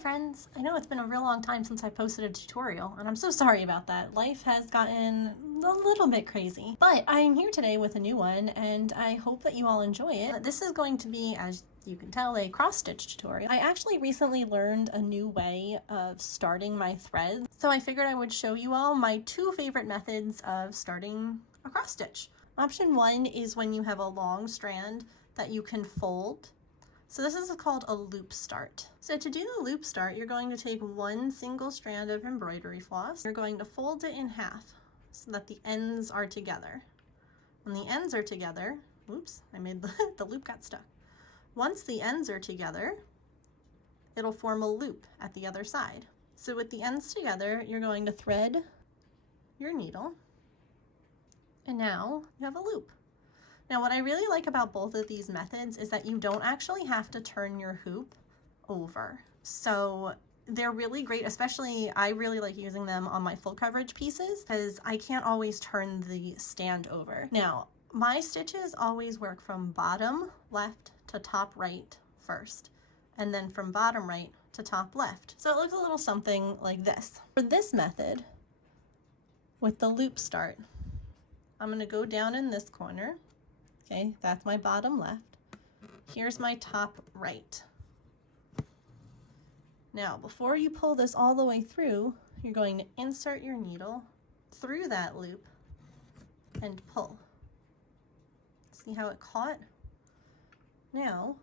friends. I know it's been a real long time since I posted a tutorial, and I'm so sorry about that. Life has gotten a little bit crazy, but I'm here today with a new one, and I hope that you all enjoy it. This is going to be, as you can tell, a cross-stitch tutorial. I actually recently learned a new way of starting my threads, so I figured I would show you all my two favorite methods of starting a cross-stitch. Option one is when you have a long strand that you can fold. So this is called a loop start. So to do the loop start, you're going to take one single strand of embroidery floss. You're going to fold it in half so that the ends are together. When the ends are together, oops, I made the loop got stuck. Once the ends are together, it'll form a loop at the other side. So with the ends together, you're going to thread your needle, and now you have a loop. Now, what I really like about both of these methods is that you don't actually have to turn your hoop over. So they're really great, especially I really like using them on my full coverage pieces because I can't always turn the stand over. Now, my stitches always work from bottom left to top right first, and then from bottom right to top left. So it looks a little something like this. For this method, with the loop start, I'm going to go down in this corner. Okay, that's my bottom left. Here's my top right. Now, before you pull this all the way through, you're going to insert your needle through that loop and pull. See how it caught? Now,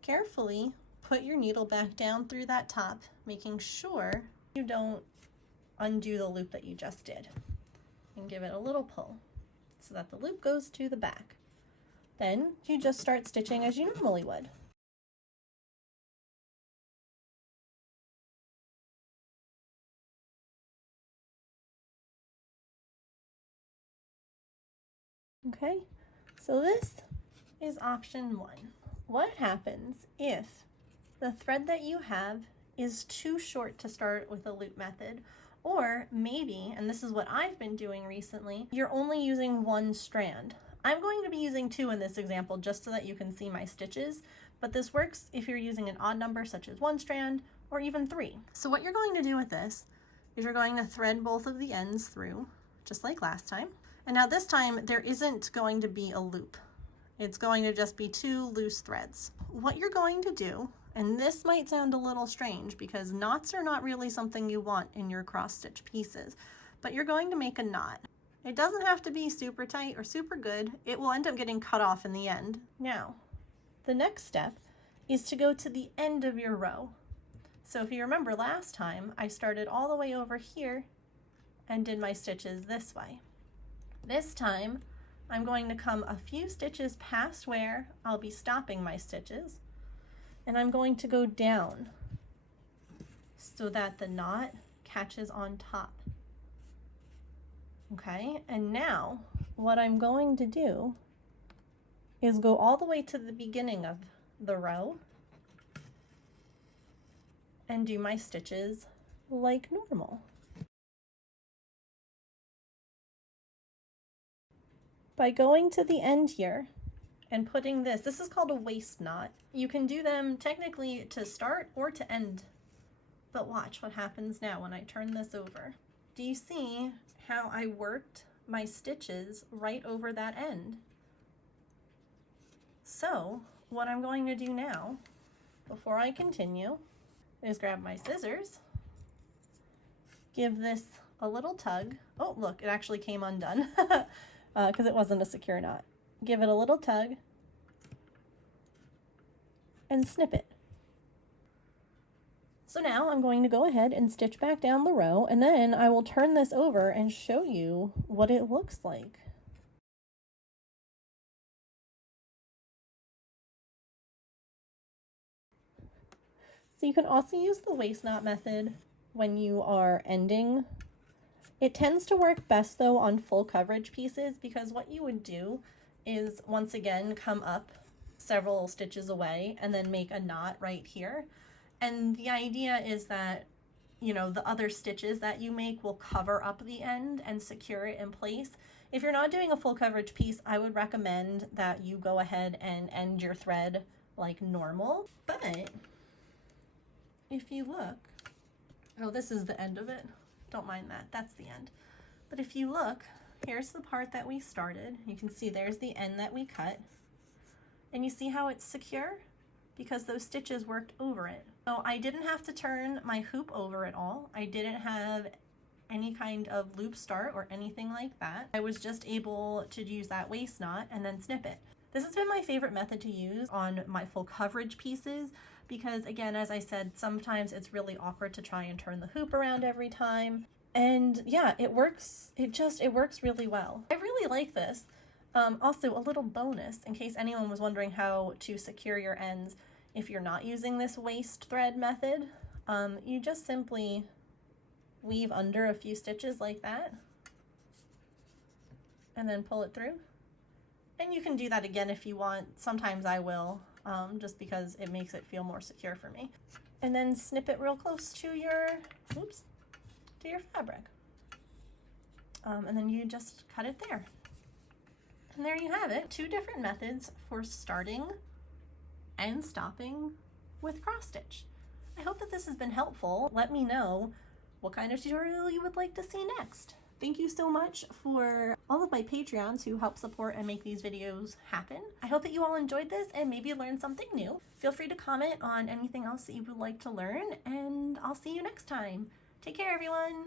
carefully put your needle back down through that top, making sure you don't undo the loop that you just did. And give it a little pull so that the loop goes to the back. Then you just start stitching as you normally would. Okay, so this is option one. What happens if the thread that you have is too short to start with a loop method? Or maybe, and this is what I've been doing recently, you're only using one strand. I'm going to be using two in this example just so that you can see my stitches, but this works if you're using an odd number such as one strand or even three. So what you're going to do with this is you're going to thread both of the ends through, just like last time. And now this time there isn't going to be a loop. It's going to just be two loose threads. What you're going to do, and this might sound a little strange because knots are not really something you want in your cross stitch pieces, but you're going to make a knot. It doesn't have to be super tight or super good. It will end up getting cut off in the end. Now, the next step is to go to the end of your row. So if you remember last time, I started all the way over here and did my stitches this way. This time, I'm going to come a few stitches past where I'll be stopping my stitches, and I'm going to go down so that the knot catches on top. Okay, and now what I'm going to do is go all the way to the beginning of the row and do my stitches like normal. By going to the end here and putting this is called a waist knot. You can do them technically to start or to end, but watch what happens now when I turn this over. Do you see how I worked my stitches right over that end? So what I'm going to do now, before I continue, is grab my scissors, give this a little tug. Oh, look, it actually came undone because it wasn't a secure knot. Give it a little tug and snip it. So now I'm going to go ahead and stitch back down the row, and then I will turn this over and show you what it looks like. So you can also use the waist knot method when you are ending. It tends to work best though on full coverage pieces because what you would do is once again come up several stitches away and then make a knot right here. And the idea is that, you know, the other stitches that you make will cover up the end and secure it in place. If you're not doing a full coverage piece, I would recommend that you go ahead and end your thread like normal. But if you look, oh, this is the end of it. Don't mind that, that's the end. But if you look, here's the part that we started. You can see there's the end that we cut. And you see how it's secure? Because those stitches worked over it. So I didn't have to turn my hoop over at all. I didn't have any kind of loop start or anything like that. I was just able to use that waist knot and then snip it. This has been my favorite method to use on my full coverage pieces because, again, as I said, sometimes it's really awkward to try and turn the hoop around every time. And yeah, it works. It works really well. I really like this. Also, a little bonus in case anyone was wondering how to secure your ends if you're not using this waist thread method. You just simply weave under a few stitches like that and then pull it through. And you can do that again if you want. Sometimes I will, just because it makes it feel more secure for me. And then snip it real close to your, oops, to your fabric. And then you just cut it there. And there you have it. 2 different methods for starting and stopping with cross stitch. I hope that this has been helpful. Let me know what kind of tutorial you would like to see next. Thank you so much for all of my Patreons who help support and make these videos happen. I hope that you all enjoyed this and maybe learned something new. Feel free to comment on anything else that you would like to learn, and I'll see you next time. Take care, everyone.